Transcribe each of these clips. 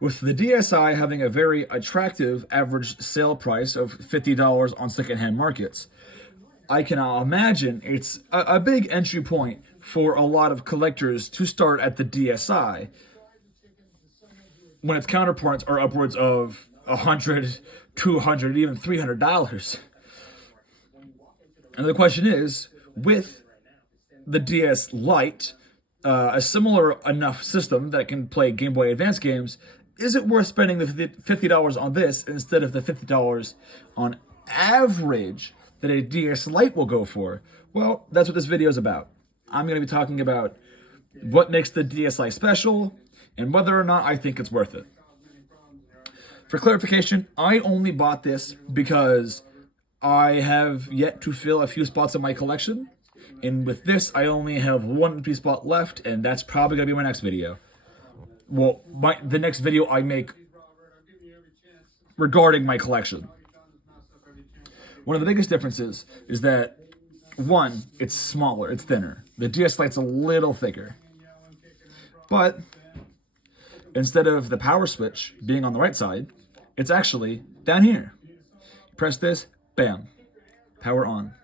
With the DSi having a very attractive average sale price of $50 on secondhand markets, I can imagine it's a big entry point for a lot of collectors to start at the DSi when its counterparts are upwards of 100, 200, even $300. And the question is, with the DS Lite, a similar enough system that can play Game Boy Advance games, is it worth spending the $50 on this instead of the $50 on average that a DS Lite will go for? Well, that's what this video is about. I'm going to be talking about what makes the DS Lite special and whether or not I think it's worth it. For clarification, I only bought this because I have yet to fill a few spots in my collection. And with this, I only have one empty spot left, and that's probably going to be my next video. Well, the next video I make regarding my collection. One of the biggest differences is that, one, it's smaller, it's thinner. The DS Lite's a little thicker. But instead of the power switch being on the right side, it's actually down here. You press this, bam, power on.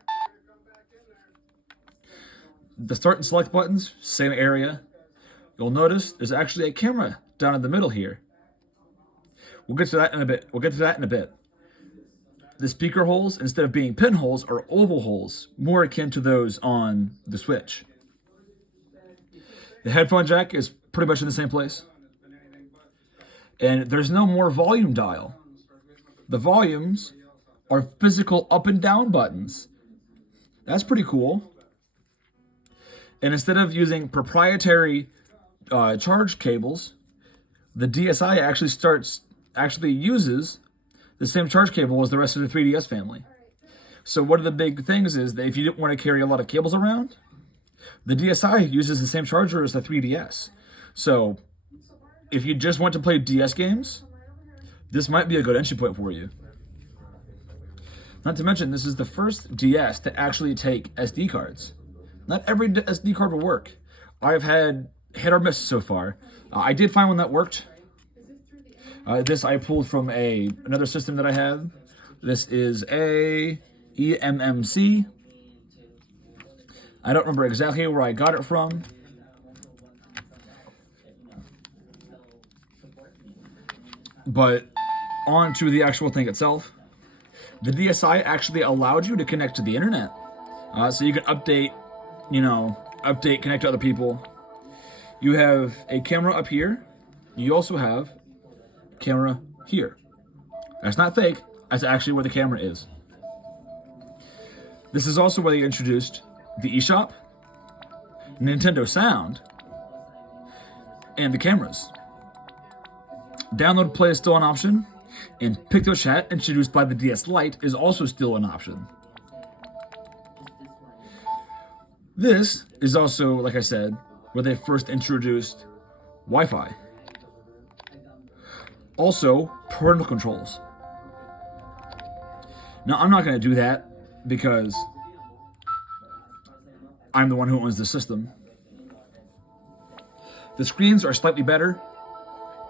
The start and select buttons, same area. You'll notice there's actually a camera down in the middle here. We'll get to that in a bit. The speaker holes, instead of being pinholes, are oval holes, more akin to those on the Switch. The headphone jack is pretty much in the same place. And there's no more volume dial. The volumes are physical up and down buttons. That's pretty cool. And instead of using proprietary charge cables, the DSi actually uses the same charge cable as the rest of the 3DS family. So one of the big things is that if you didn't want to carry a lot of cables around, the DSi uses the same charger as the 3DS. So if you just want to play DS games, this might be a good entry point for you. Not to mention, this is the first DS to actually take SD cards. Not every SD card will work. I've had hit or miss so far. I did find one that worked. This I pulled from another system that I had. This is a eMMC. I don't remember exactly where I got it from. But on to the actual thing itself. The DSi actually allowed you to connect to the internet. So you can update, connect to other people. You have a camera up here. You also have camera here. That's not fake. That's actually where the camera is. This is also where they introduced the eShop, Nintendo Sound, and the cameras. Download Play is still an option, and PictoChat, introduced by the DS Lite, is also still an option. This is also, like I said, where they first introduced Wi-Fi. Also, parental controls. Now, I'm not going to do that because I'm the one who owns the system. The screens are slightly better,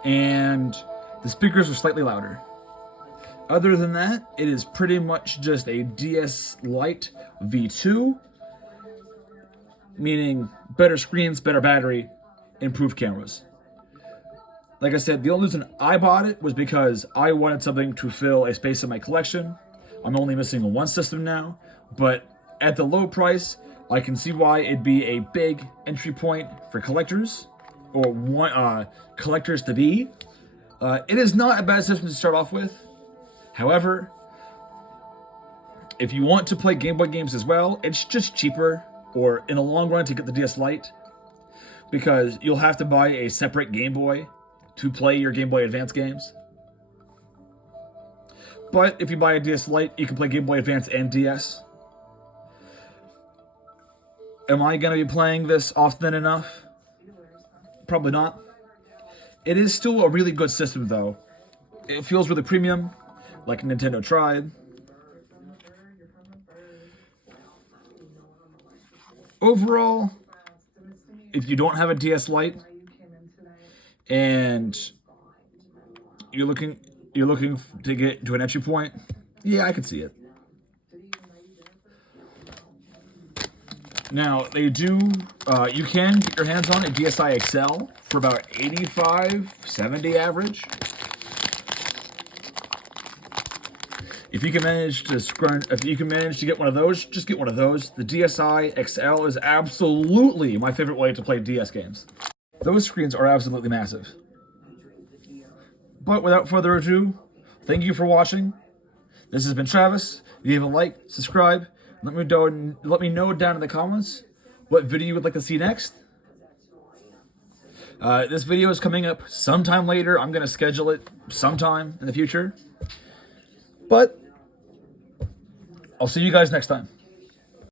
and the speakers are slightly louder. Other than that, it is pretty much just a DS Lite V2, meaning better screens, better battery, improved cameras. Like I said, the only reason I bought it was because I wanted something to fill a space in my collection. I'm only missing one system now, but at the low price, I can see why it'd be a big entry point for collectors, or collectors to be. It is not a bad system to start off with. However, if you want to play Game Boy games as well, it's just cheaper, or in the long run, to get the DS Lite, because you'll have to buy a separate Game Boy to play your Game Boy Advance games. But if you buy a DS Lite, you can play Game Boy Advance and DS. Am I going to be playing this often enough? Probably not. It is still a really good system, though. It feels really premium, like Nintendo tried. Overall, if you don't have a DS Lite and you're looking to get to an entry point. Yeah, I can see it. Now they do. You can get your hands on a DSi XL for about 85, 70 average. If you can manage to get one of those, just get one of those. The DSi XL is absolutely my favorite way to play DS games. Those screens are absolutely massive. But without further ado, thank you for watching. This has been Travis. If you haven't liked, subscribe. Let me know down in the comments what video you would like to see next. This video is coming up sometime later. I'm going to schedule it sometime in the future. But I'll see you guys next time.